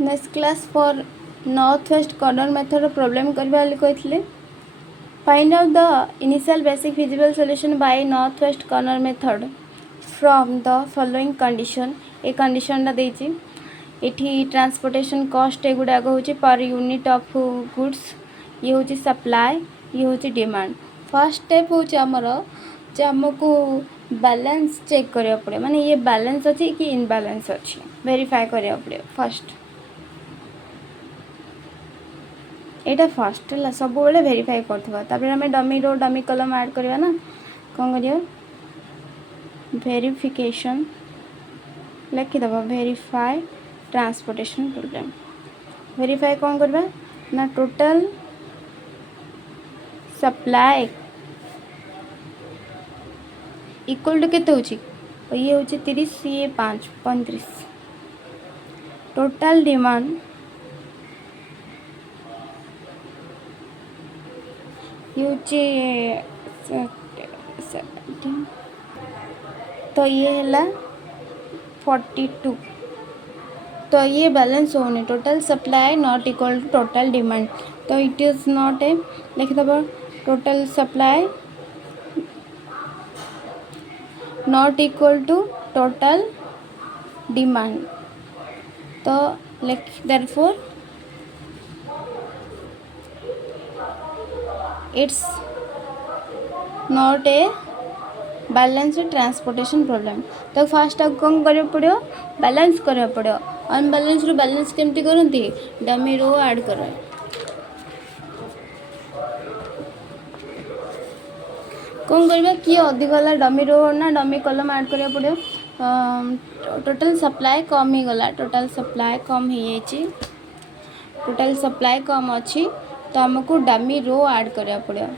Next class for north west corner method problem करबा कहते find out the initial basic feasible solution bye north west corner method from the following condition a condition देती इठी transportation cost एगुड़ाक हूँ per unit of goods ये हूँ supply ये हूँ demand first step हूँ आमर जे आमको बैलेंस चेक करा पड़े माने ये बैलेंस अच्छी कि इनबैलेंस अच्छी वेरीफाई करा पड़े फर्स्ट यहाँ फर्स्ट है सब बेले वेरीफाई कर dummy row dummy column add करवा ना कौन कर वेरिफिकेशन लिखिदेव वेरीफाई ट्रांसपोर्टेशन प्रॉब्लम वेरीफाई कौन करवा ना टोटल सप्लाई इक्वल टू केते होची ये होची 30 ये 5 35 टोटल डिमांड ये तो ये है 42 तो ये बैलेंस होने total supply not equal to total demand तो इट इज नॉट ए लिखिदेव total supply not equal to total demand तो therefore it's not a balanced transportation problem तो फास्ट कौन करा पड़ो बैलेंस करा पड़ो अनबैलेंस रू बैलेंस केमती करती डमी रो ऐड कर कौन करवा किए अधिक गला डमी रो ना डमी कलम ऐड करा पड़ो टोटल सप्लाई कम ही गला टोटल सप्लाई कम ही टोटल सप्लाई कम अच्छी तो आमको डमी रो ऐड करा पड़ो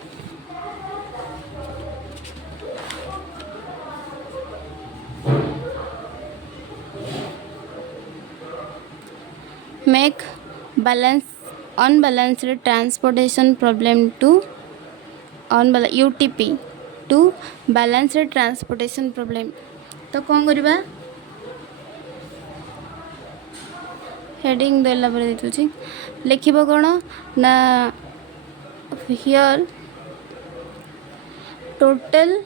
make unbalanced transportation problem to UTP to balanced transportation problem तो कौन करवा हेडिंग देला पर देतुची लिखिबो कोन ना here total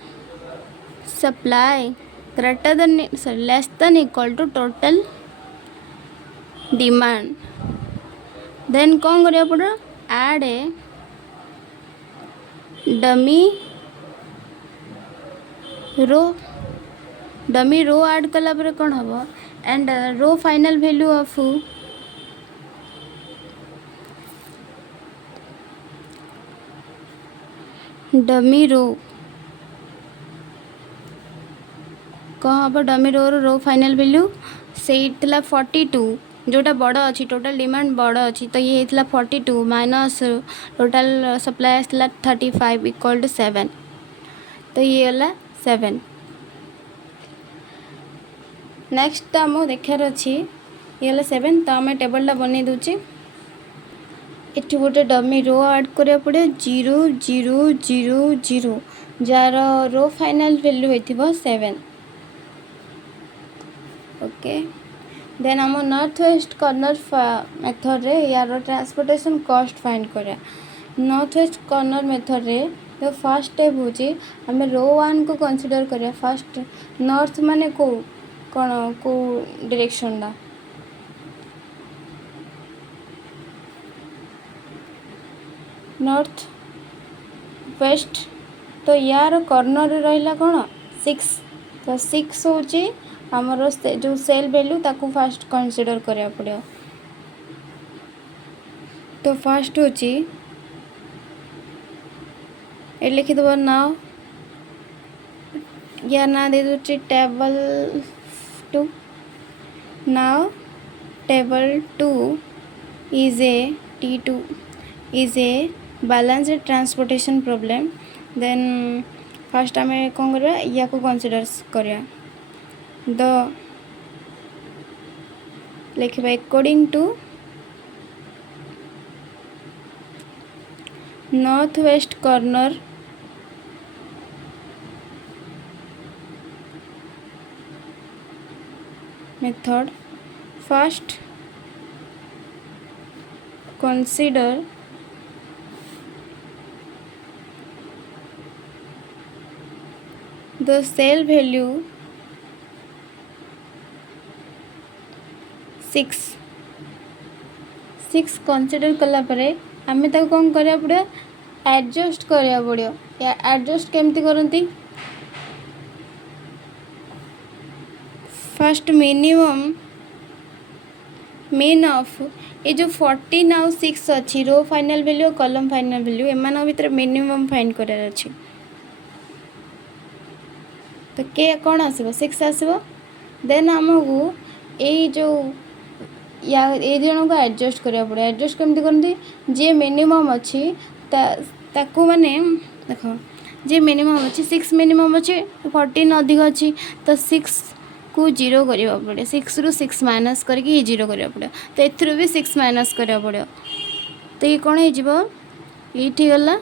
supply greater than less than equal to total demand then कौन करिया पड़ो add a dummy row add कला पर कौन हम and row final value of dummy row कौन हम डमी रो फाइनल वैल्यू से 42 जोटा बड़ अच्छी टोटल डिमांड बड़ अच्छी तो ये होता 42 माइनस टोटल सप्लाई आसला 35 इक्वल टू 7 तो ये गला 7 नेक्स्ट आम देखार अच्छी ये गला 7 तो आम टेबलटा बन दूचे ये गोटे डमी रो ऐड करा पड़े 0 0 0 0 जार रो फाइनल वैल्यू होती 7 ओके देन आम नॉर्थ वेस्ट कॉर्नर मेथड रे यार ट्रांसपोर्टेशन कॉस्ट फाइंड करा नॉर्थ वेस्ट कॉर्नर मेथड रे तो फर्स्ट स्टेप हूँ आम रो 1 को कंसीडर करिया फर्स्ट नॉर्थ माने को कौन को डायरेक्शन दा नॉर्थ वेस्ट तो यार कॉर्नर रहा कौन 6 तो 6 हूँ आमर जो सेल वैल्यू ताकू फास्ट कंसीडर करा पड़ो तो फास्ट हूँ ये लिखिदेव ना या ना दे दूची table 2 now table 2 is a T2 is a balanced transportation problem then first आम कौन करवा या को कंसीडर करिया द लिखा according to north west corner method first consider the cell value 6 consider कला परे आमे ताको कौन करिया पड़े एडजस्ट करिया पड़ियो या एडजस्ट केमती करंती फर्स्ट मिनिमम मीन ऑफ ये जो 14 आउ 6 अच्छी row final value column final value एमान भीतर मिनिमम फाइंड करार अच्छी तो के कौन आसब 6 आसब देन आमको ये जो या ए जन को एडजस्ट करा पड़े एडजस्ट केमती करती जे मिनिमम अच्छी ताकू माने देख जे मिनिमम अच्छी 6 मिनिमम अच्छी 14 अधिक अच्छी तो 6 को 0 करा पड़े 6 रु 6 माइनस करके 0 करा पड़े तो एथुरु भी 6 माइनस करा पड़े तो ये कौन हो ये गला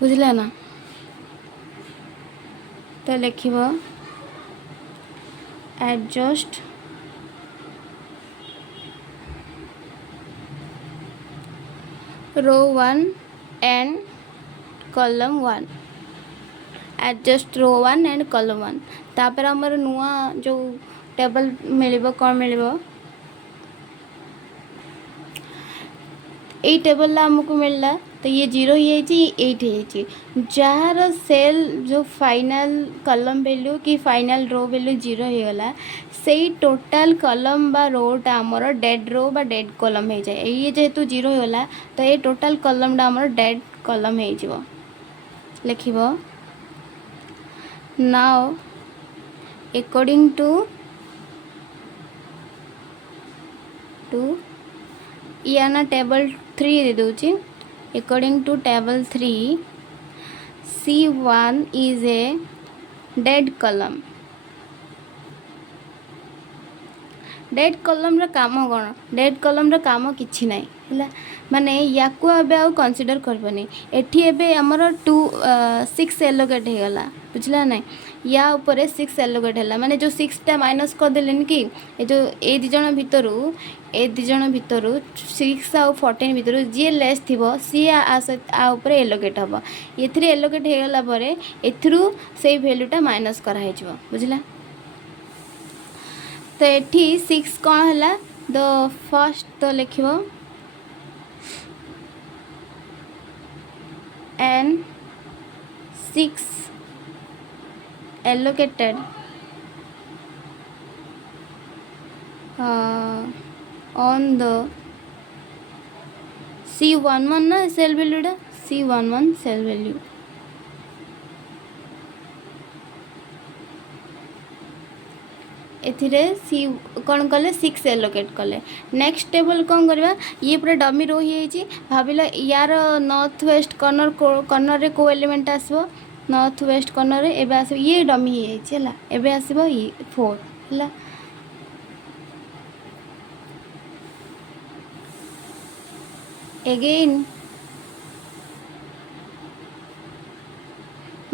बुझला ना तो लिखब adjust row 1 and column 1 adjust row 1 and column 1 तापर हमर नुआ जो टेबल मिलिबो कौन मिलिबो ए टेबल ला हमको मिलला तो ये 0 ही 8 ही जार सेल जो फाइनल कॉलम वैल्यू कि फाइनल रो वैल्यू 0 हो गला से टोटाल कॉलम बा रोटा आमर डेड रो बा डेड कॉलम हो जाए ये जेहेतु 0 हो गला तो ये टोटाल कॉलम डा आमर डेड कॉलम हो जिवो लिखिबो नाउ अकॉर्डिंग टू या ना टेबल 3 दे दूची according to table 3 C1 is a dead column dead column रा काम कौन डेड कॉलम रा काम किछि नाही हला माने याकु अबे आ कंसीडर करबनी एठी एबे हमर 6 एलोकेट हे गला बुझला नाही या ऊपर 6 एलोकेट हला माने जो 6 टा माइनस कर देलेन कि ए जो ए दि जण भितरु 6 आ 14 भितरु जे लेस थिबो सी आ ऊपर एलोकेट हबो एथिरे एलोकेट हे गला परे एथिरु सेही वैल्यूटा माइनस करा हे जिवो बुझला तो एठी 6 कौन है द फर्स्ट तो लिखो and 6 allocated on the C11 ना सेल वैल्यू डा C11 सेल वैल्यू एथिरे सी कौन कले 6 एलोकेट कले नेक्स्ट टेबल कौन करवा ये पूरा डमी रो ही भाविल यार नॉर्थ वेस्ट कॉर्नर रे को एलिमेंट आसबो नॉर्थ वेस्ट कॉर्नर रे एबे आसबो ये डमी ही हैला एबे आसबो ये 4 हैला again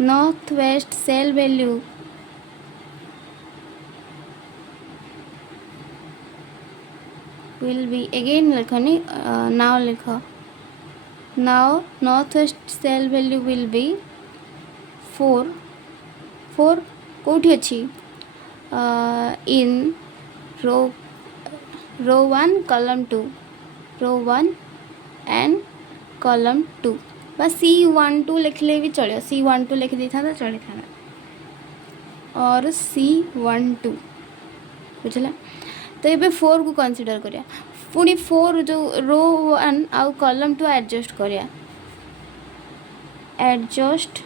north west cell value will be again लिखनी now लिखो now northwest cell value will be 4 कोठी अच्छी in row 1 column 2 row 1 and column 2 बस C12 लिख ले भी चलो C12 लिख दी था चली था और C12 बुझला तो ये 4 को कंसीडर करिया पुणी 4 जो रो 1 आउ कॉलम 2 एडजस्ट करिया एडजस्ट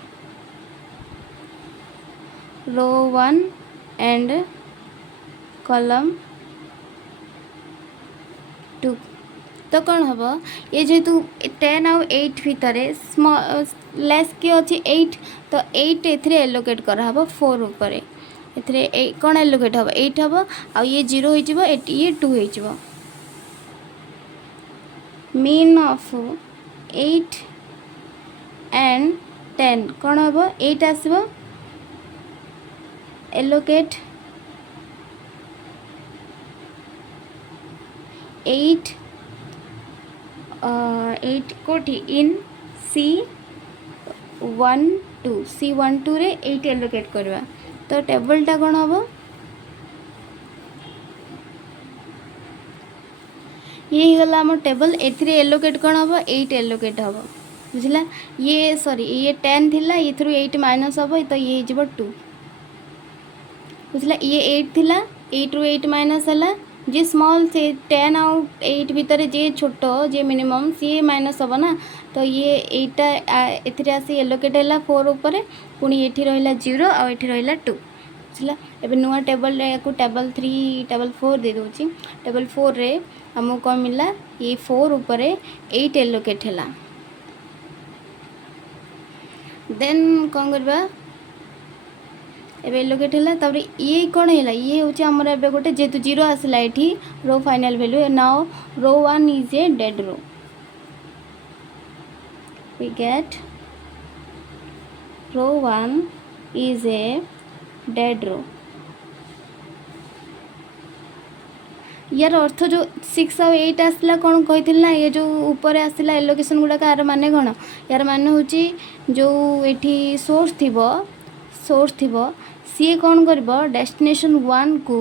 रो 1 एंड कॉलम 2 तो कौन हम ये जेहेतु 10 आउ 8 भितर लेस के अच्छी 8 तो 8 एथरे एलोकेट करा 4 ऊपर एथरे कौन एलोकेट हम 8 हम आ ये 0 हो जिवो ये 2 हो जिवो मीन ऑफ 8 एंड 10 कौन हम 8 आसबो एलोकेट 8 8 कोठी इन C12 रे 8 एलोकेट करवा तो टेबलटा कौन हम ये गला आम टेबल ए एलोकेट कौन हम 8 एलोकेट हम बुझला ये सॉरी ये 10 थिला ये 8 माइनस हम तो ये हो 2 बुझला ये 8 थिला 8 रू 8 माइनस है जे स्मॉल से 10 आउ 8 भितर जे छोट जे मिनिमम सी माइनस हम ना तो ये एटा ए आसी एलोकेट है 4 उपर पुणी ये रहा 0 आउ ये रहा 2 बुझला एबे नुआ टेबल को टेबल 3 टेबल 4 दे दूची टेबल 4 रे हमको कौन मिला ये 4 उपर 8 एलोकेट है देन कौन करबा एबे एलोकेट है तापर ये कौन है ये हूँ आमर एबे गोटे जेतु 0 आसला ये row final value now row 1 is a dead row we get row 1 is a dead row यार अर्थ जो 6 और 8 आसला कौन कही ना ये जो ऊपर आसला एलोकेशन गुड़ाक यार माने कौन यार माने हूँ जो एठी सोर्स थी सी कौन कर डेस्टिनेशन 1 को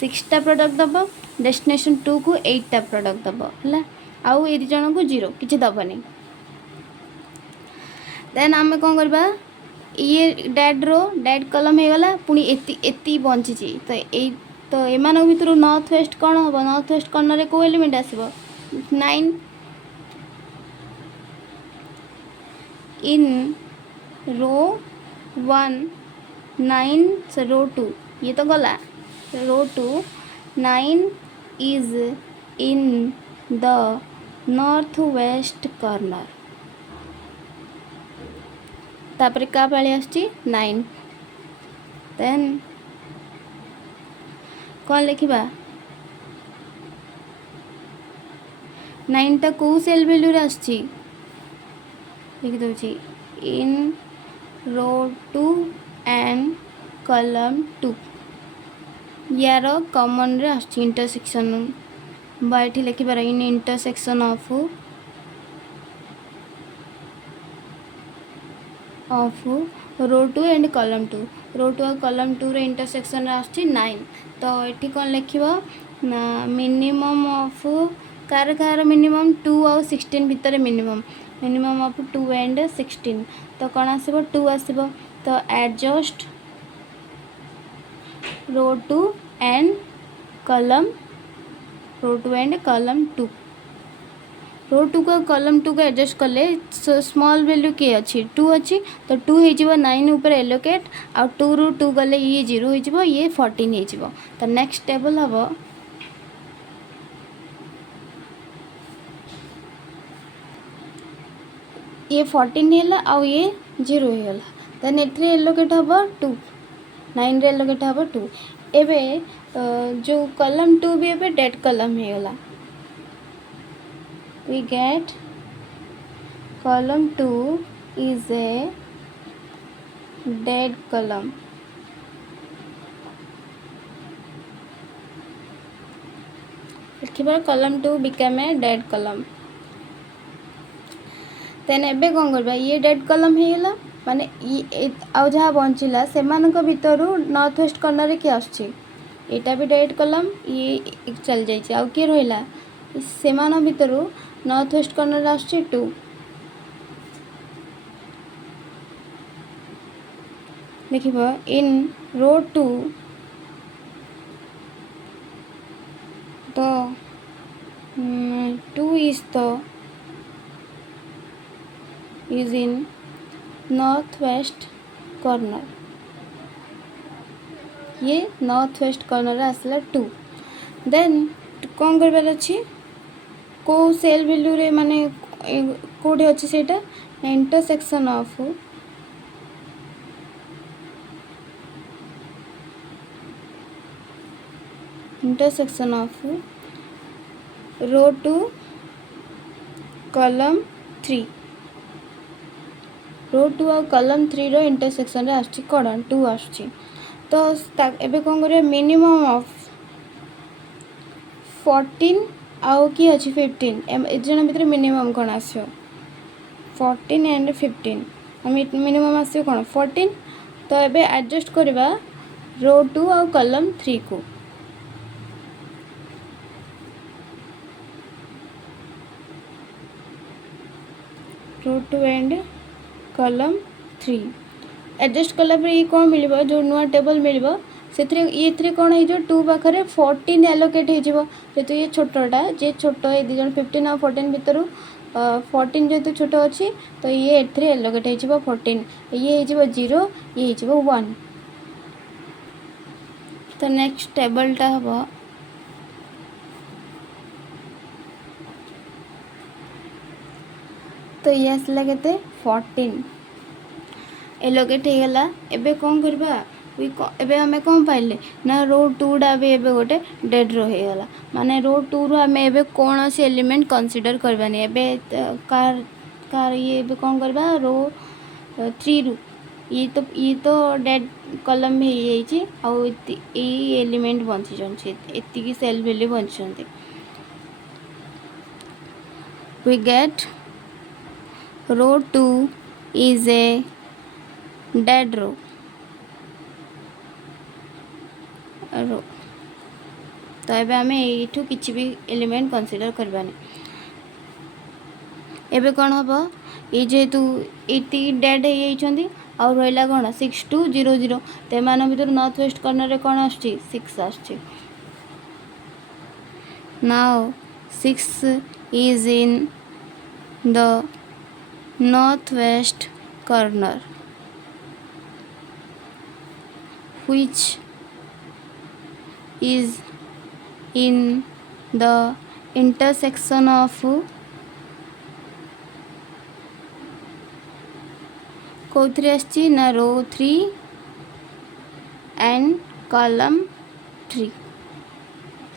6टा प्रोडक्ट दब डेस्टिनेशन 2 को 8टा प्रोडक्ट दब है आउ ये जन को 0 किसी दबनी देन आम कौन करबा ये डेड कलम हो गला पुणी एति बंची तो एमान भितर नॉर्थ वेस्ट कौन हम नॉर्थ वेस्ट कॉर्नर को एलिमेंट आसब 9 इन रो 1 9 से रो 2 ये तो गला रो 2 9 is in the north west corner तापर का पाली आसची 9 देन कौन लिखा 9टा कौ सेल वैल्यू आसची लिख दूची इन रो 2 एंड कॉलम 2 यार कॉमन रे आसची इंटरसेक्शन बाइठी लिखि पार in intersection of row 2 and column 2 row 2 और कॉलम 2 रे इंटरसेक्शन आसची 9 तो ये कौन लिखिबो मिनिमम ऑफ कार मिनिमम 2 और 16 भितर मिनिमम ऑफ 2 एंड 16 तो कौन आसब 2 आसब तो adjust row 2 and column 2 row 2 को कॉलम 2 को एडजस्ट कले स्मॉल वैल्यू किए अच्छी 2 अच्छी तो 2 हो 9 ऊपर एलोकेट आ 2 रू 2 गले ये 0 हो ये 14 हो तो नेक्स्ट टेबल हम ये 14 है आउ ये 0 हो देन ए एलोकेट हम 2 9 रे एलोकेट हम 2 एबे जो कॉलम 2 भी एबे डेड कॉलम हो we get column 2 is a dead column लिखिबार column 2 became a dead column then एबे कौन करबा ये डेड कॉलम हो गला माने ये आ जहाँ बंचिला से भितर नॉर्थ वेस्ट कॉर्नर रे किए आछी एटा भी डेड कॉलम ये चल जाइए आउ किए रहिला से भितर नॉर्थ वेस्ट कॉर्नर आसची 2 लिखिब इन रो 2 तो 2 is in north west corner ये नॉर्थ वेस्ट कॉर्नर आसला 2 देन कौन करबार अच्छी को सेल वैल्यू रे माने कोडे अच्छी सेटा इंटरसेक्शन ऑफ रो 2 कॉलम 3 रो 2 और कॉलम 3 रो इंटरसेक्शन रे आछी कोड 2 आछी तो एबे कौन करिया मिनिमम ऑफ 14 आउ कि अच्छी 15 एजन भितर मिनिमम कौन आसो 14 एंड 15 मिनिमम आसो कौन 14 तो एबे एडजस्ट करवा रो 2 आउ कॉलम 3 को रो 2 एंड कॉलम 3 एडजस्ट कला ये कौन मिल जो नुआ टेबल मिल से कौन हो 2 पाखे 14 एलोकेट हो जेतु ये छोटा जे छोट ये दी जन 15 आ 14 भितर 14 जेतु छोट अच्छी तो ये एलोकेट हो 14 ये 0 ये 1 तो नेक्स्ट टेबलटा हम तो ये आसला के 14 एलोकेट होगला एबे कौन करबा एबे हमें कौन पाइले ना रो 2 डा भी एबे गोटे डेड रो होगला माने रो 2 रो हमें एबे कौन से एलिमेंट कंसीडर करबानी एबे कार कार ये एबे कौन करबा रो 3 रो ये तो डेड कॉलम भी हो जाइए आउ एलिमेंट बंची एति सेल वैल्यू बंची we get row 2 is a dead row तो एबे हमें एठू किछि भी एलिमेंट कंसीडर करबानी एबे कौन हम ये जेहेतु एति डेड हो जाइछंती और रहिला कौन 6 2 0 0 ते मान भीतर नॉर्थ वेस्ट कॉर्नर रे कौन आछी 6 आछी now 6 is in the northwest corner which is in the intersection of कोथरे आछी ना रो 3 एंड कॉलम 3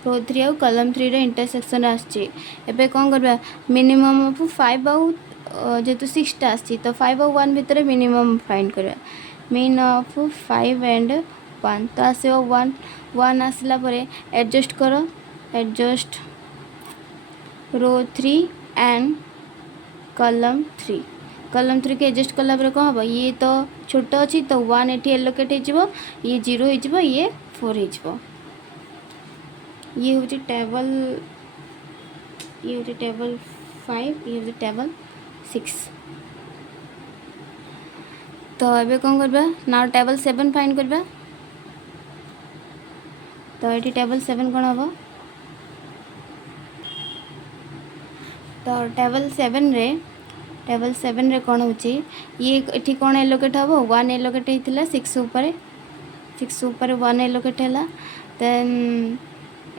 रो 3 और कॉलम 3 रे इंटरसेक्शन आछी एबे कोन करबा मिनिमम ऑफ 5 आउ जेतु 6 टा आछी तो 5 और 1 भितर मिनिमम फाइंड करबा मीन ऑफ 5 एंड 1 तो आसे 1 1 आसला परे एडजस्ट करो एडजस्ट रो 3 एंड कॉलम 3 के एडजस्ट कला पर कौन हम ये तो छोट अच्छी तो 1 एटी एलोकेट हो ये 0 हो ये 4 हो ये हूँ टेबल ये हूँ टेबल 5 ये हूँ टेबल 6 तो ये कौन करबा ना टेबल 7 फाइंड करबा तो ये टेबल 7 कौन हम तो टेबल 7 रे कौन होची ये एठी कौन एलोकेट हम 1 एलोकेट होइतिला 6 ऊपर 1 एलोकेट हैला देन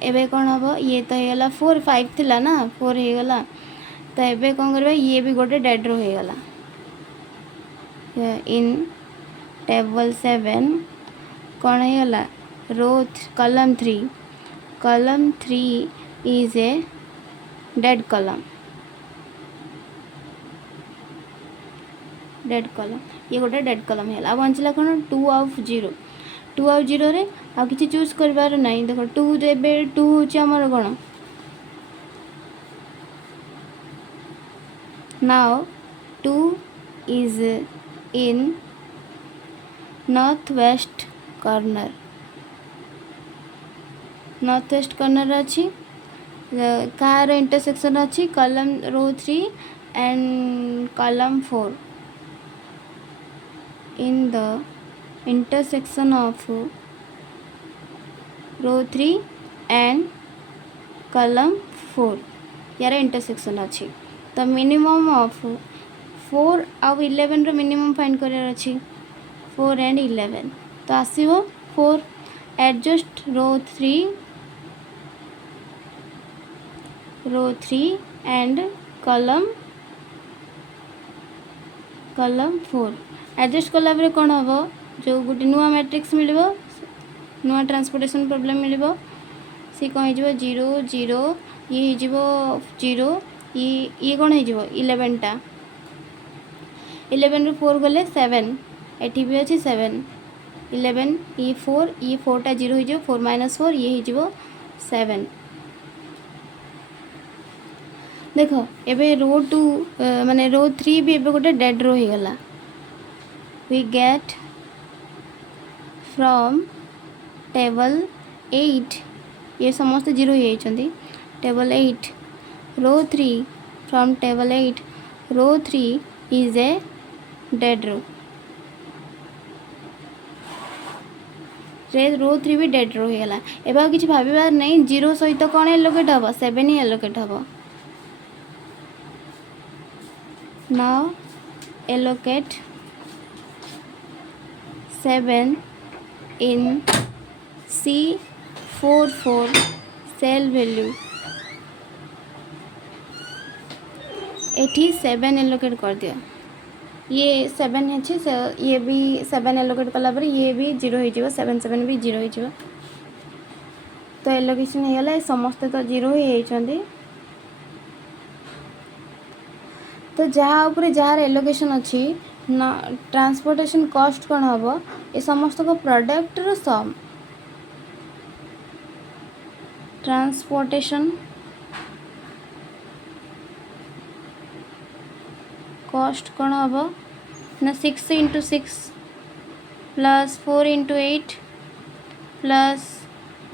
एबे कौन हम ये तो हेगला 4 5 थिला ना 4 हेगला तो एबे कौन करबा ये भी गोटे डेड रो हेगला इन टेबल 7 कौन हेगला row column 3 is a dead column ये गोटे डेड कॉलम है बंचला कौन 2 ऑफ 0 रे आ किछि चूज करबार नहीं देखो 2 एबे 2 होची हमर कोन now 2 is in north west corner अच्छी कार इंटरसेक्शन अच्छी column row 3 and column 4 in the intersection of row 3 and column 4 यार इंटरसेक्शन अच्छी तो मिनिमम ऑफ 4 आउ 11 रो मिनिमम फाइंड करार अच्छी 4 एंड 11 तो आसीबो 4 adjust row 3 and column 4 adjust कला कौन हम जो गोटे नुआ मैट्रिक्स मिल नुआ ट्रांसपोर्टेशन प्रॉब्लम मिल सी कौन हो 0 0 ये हो 0 ये कौन हो 11टा 11 ରୁ 4 गले 7 एटी भी अच्छी 7 11 ये 4टा 0 हो 4 - 4 ये हो 7 देख एबे रो 2 माने रो 3 भी एबे गोटे डेड रो हो गला वी गेट फ्रॉम टेबल 8 ये समस्त 0 हो जाइछंती table 8 row 3 from table 8 row 3 is a dead row row 3 भी डेड रो हो गला एबा किछि भाबिबार नै 0 सहित कोन एलोकेट हबो 7 ही एलोकेट हबो now allocate 7 in C44 cell value एठी 7 एलोकेट कर दिया ये 7 है ये भी 7 एलोकेट कला पर ये भी 0 हो जिवो 7 7 भी 0 हो जिवो तो एलोकेशन हे गला समस्त तो 0 हो जाइछंती तो जहाँ ऊपर जार एलोकेशन अच्छी ना ट्रांसपोर्टेशन कॉस्ट कौन हम ये समस्त को प्रोडक्ट रो सम ट्रांसपोर्टेशन कॉस्ट कौन हम ना 6 इंटू 6 प्लस 4 इंटू 8 प्लस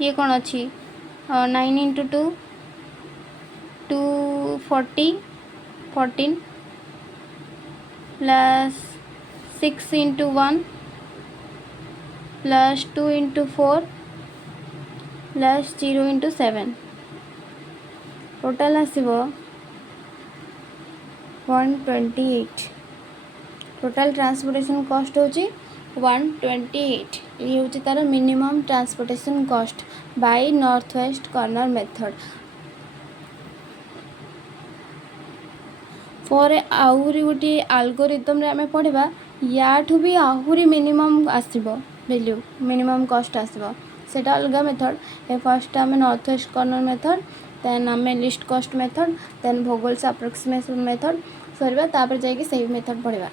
ये कौन अच्छी 9 into 2 240 14 plus 6 into 1 plus 2 into 4 plus 0 into 7 total आसो 128 टोटाल ट्रांसपोर्टेशन कॉस्ट होची 128 ये होची तार minimum transportation cost by north west corner method पर आहरी गोटे आल्गोरिथम रे आमे पढ़ा याठू भी आहरी मिनिमम आसबो वैल्यू मिनिमम कॉस्ट आसबो सेटा अलग मेथड ए फर्स्ट आमे north west corner method then आमे least cost method then Vogel's approximation method सरबा तापर जाई कि सही मेथड पढ़ा।